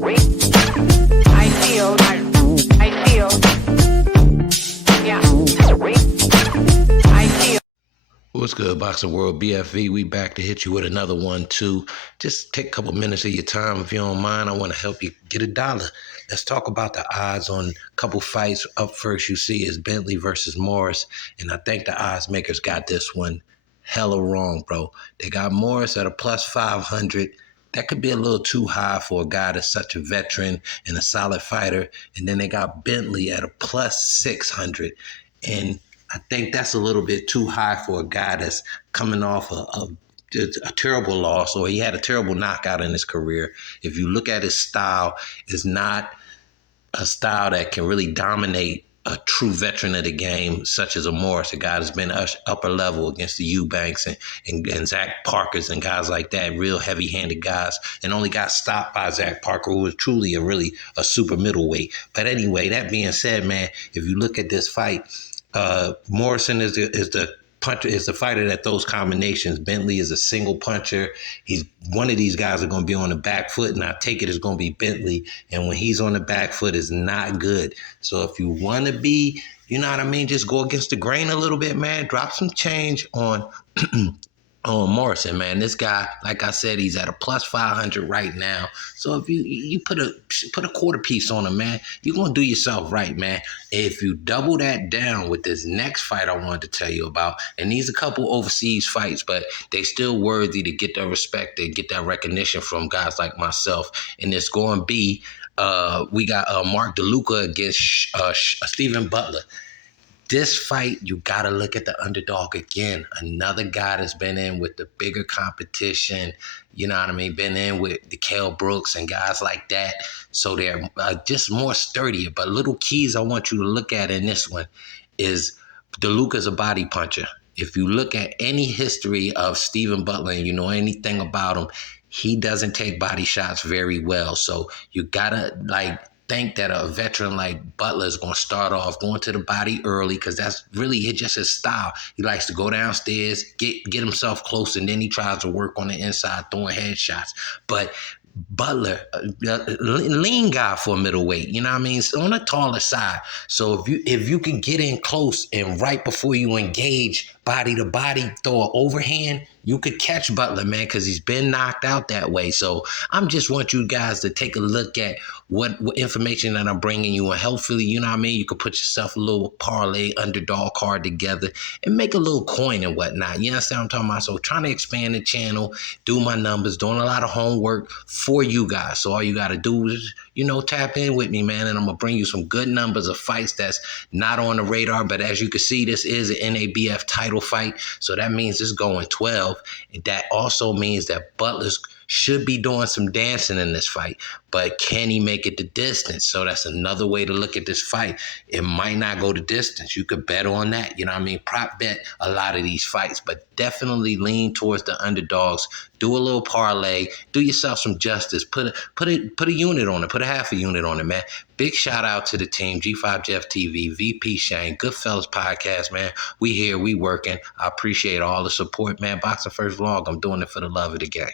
What's good, Boxing World BFV? We back to hit you with another one, too. Just take a couple minutes of your time, if you don't mind. I want to help you get $1. Let's talk about the odds on a couple fights. Up first, you see is Bentley versus Morris, and I think the odds makers got this one hella wrong, bro. They got Morris at a plus 500. That could be a little too high for a guy that's such a veteran and a solid fighter. And then they got Bentley at a plus 600. And I think that's a little bit too high for a guy that's coming off a terrible loss, or he had a terrible knockout in his career. If you look at his style, it's not a style that can really dominate a true veteran of the game, such as a Morris, a guy that's been upper level against the Eubanks and Zach Parkers and guys like that, real heavy-handed guys, and only got stopped by Zach Parker, who was truly a super middleweight. But anyway, that being said, man, if you look at this fight, Morrison is the puncher, is the fighter that throws combinations. Bentley is a single puncher. He's one of these guys are going to be on the back foot, and I take it it's going to be Bentley. And when he's on the back foot, it's not good. So if you want to be, you know what I mean, just go against the grain a little bit, man. Drop some change on on Morrison, man. This guy, like I said, he's at a plus 500 right now. So if you put a quarter piece on him, man, you're going to do yourself right, man. If you double that down with this next fight I wanted to tell you about, and these a couple overseas fights, but they still worthy to get that respect and get that recognition from guys like myself. And it's going to be, we got Morrison DeLuca against Stephen Butler. This fight, you got to look at the underdog again. Another guy that's been in with the bigger competition, you know what I mean? Been in with the Kell Brooks and guys like that. So they're just more sturdier. But little keys I want you to look at in this one is DeLuca's a body puncher. If you look at any history of Stephen Butler and you know anything about him, he doesn't take body shots very well. So you got to, think that a veteran like Butler is going to start off going to the body early, because that's really just his style. He likes to go downstairs, get himself close, and then he tries to work on the inside, throwing headshots. But Butler, lean guy for a middleweight, you know what I mean? It's on the taller side. So if you can get in close and right before you engage, body to body, throw an overhand, you could catch Butler, man, because he's been knocked out that way. So I'm just want you guys to take a look at what information that I'm bringing you, and hopefully, you know what I mean, you could put yourself a little parlay underdog card together and make a little coin and whatnot. You understand what I'm talking about? So trying to expand the channel, do my numbers, doing a lot of homework for you guys. So all you got to do is, tap in with me, man, and I'm going to bring you some good numbers of fights that's not on the radar. But as you can see, this is an NABF title fight. So that means it's going 12. That also means that Butler's should be doing some dancing in this fight, but can he make it the distance? So that's another way to look at this fight. It might not go the distance. You could bet on that. You know what I mean? Prop bet a lot of these fights, but definitely lean towards the underdogs. Do a little parlay. Do yourself some justice. Put a unit on it. Put a half a unit on it, man. Big shout out to the team, G5 Jeff TV, VP Shane, Goodfellas Podcast, man. We here, we working. I appreciate all the support, man. Boxing First Vlog. I'm doing it for the love of the game.